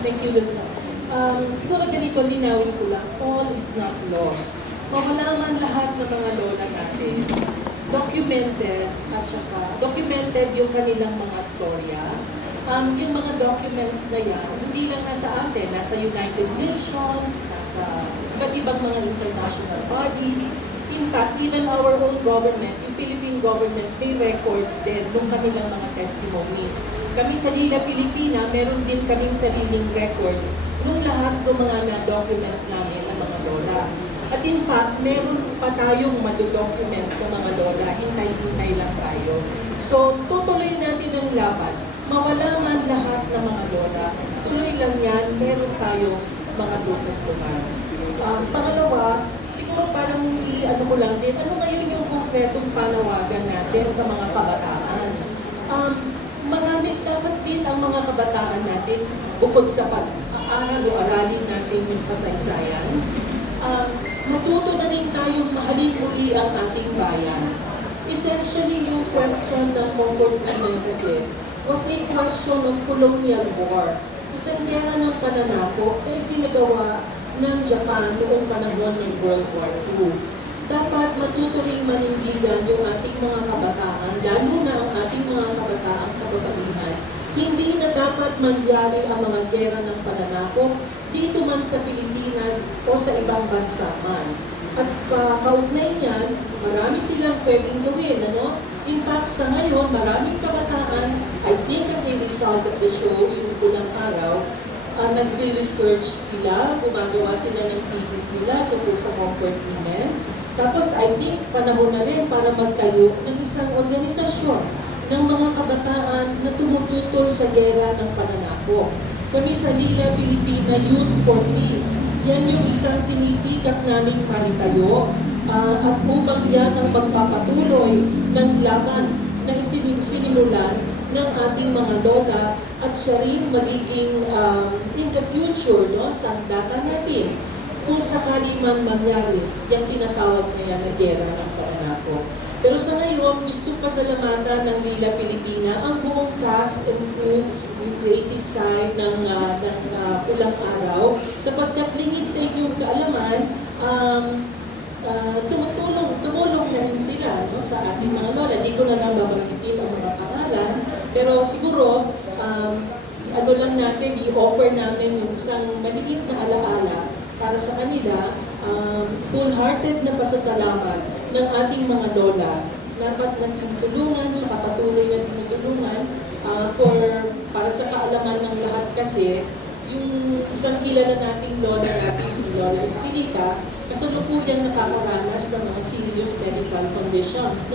Thank you, Wilson. Siguro ganito, linawin ko lang, all is not lost. Mawala man lahat ng mga lola natin, documented at saka documented yung kanilang mga storya. Yung mga documents na yan, hindi lang nasa atin, nasa United Nations, nasa iba't ibang mga international bodies. In fact, even our own government, yung Philippine government, may records din ng kanilang mga testimonies. Kami sa Lila Pilipina, meron din kaming sariling records nung lahat ng mga na-document namin ng mga lola. At in fact, meron pa tayong madodocument ng mga lola, hintay-hintay lang tayo. So, tutuloy natin ang laban. Mawala man lahat ng mga lola, tuloy lang yan, meron tayong mga tutugtungan. Pangalawa, siguro parang ano ko lang din, ano ngayon yung konkretong panawagan natin sa mga kabataan? Maraming dapat din ang mga kabataan natin, bukod sa pag-aaral o aralin natin yung kasaysayan, matuto na rin tayong mahalin uli ang ating bayan. Essentially, yung question ng comfort women kasi was a question of colonial war. Isang gera ng pananakop ay sinagawa ng Japan noong panahon ng World War II. Dapat matuto ring manindigan yung ating mga kabataan, lalo na ang ating mga kabataang kababaihan. Hindi na dapat mangyari ang mga gera ng pananakop dito man sa Pilipinas o sa ibang bansa man. At kaugnay niyan, marami silang pwedeng gawin. In fact, sa ngayon, maraming kabataan, I think as a result of the show, yung unang araw, nagre-research sila, gumagawa sila ng thesis nila tungkol sa comfort women. Tapos, I think, panahon na rin para magtayo ng isang organisasyon ng mga kabataan na tumututol sa gera ng pananakop. Kami sa Lila Pilipina Youth for Peace, yan yung isang sinisikap naming maitayo at upang yan ang magpapatuloy ng laban na sinimulan ng ating mga lola at siya rin magiging in the future, sa data natin, kung sakali man mangyari yung tinatawag na yan na gera ng pananakop. Pero sa ngayon, gusto pasalamatan ng Lila Pilipina ang buong cast and crew, yung creative side ng Pulang Araw, sapagkat lingid sa inyong kaalaman, tumulong na rin sila sa ating mga lola. Di ko na lang babanggitin ang mga pangalan, pero siguro, ano lang natin, i-offer namin yung isang maliit na alaala para sa kanila, full-hearted na pasasalamat ng ating mga lola. Dapat natin tulungan, saka patuloy na tinutulungan para sa kaalaman ng lahat kasi, yung isang kilala nating lola natin, si Lola Estelita, kasalukuyang nakakaranas ng mga serious medical conditions,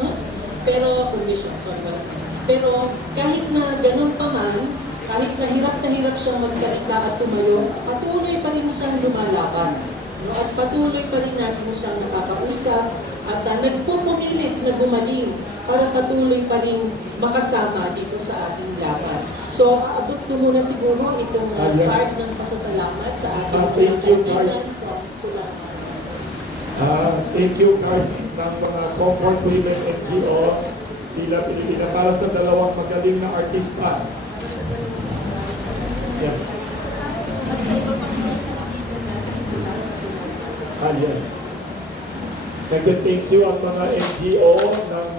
Pero kahit na ganun pa man, kahit na hirap siyang magsalita at tumayo, patuloy pa rin siyang lumalaban. At patuloy pa rin natin siyang nakakausap at nagpupumilit na gumaling para patuloy pa rin makasama dito sa ating laban. So, aabot ko muna siguro itong part ng pasasalamat sa ating thank you, Card, ng mga Comfort Women NGO, Lila Pilipina, para sa dalawang magaling na artista. Yes. Yes. Thank you ang mga NGO ng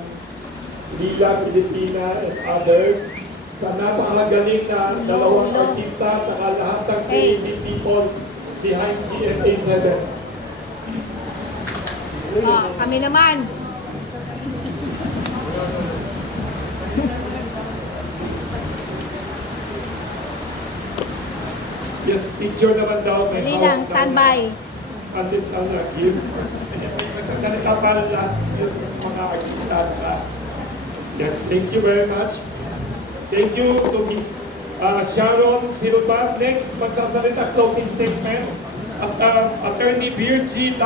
Lila Pilipina and others sa napakagaling na dalawang artista at saka lahat ng creative people behind GMA7. Kami naman. Yes, picture naman daw. May Dali lang, standby. Antes ang nag-give. Sasalita pa last yung mga artista at saka. Yes, thank you very much. Thank you to Miss Sharon Silva. Next, magsasalita closing statement. Attorney Virgie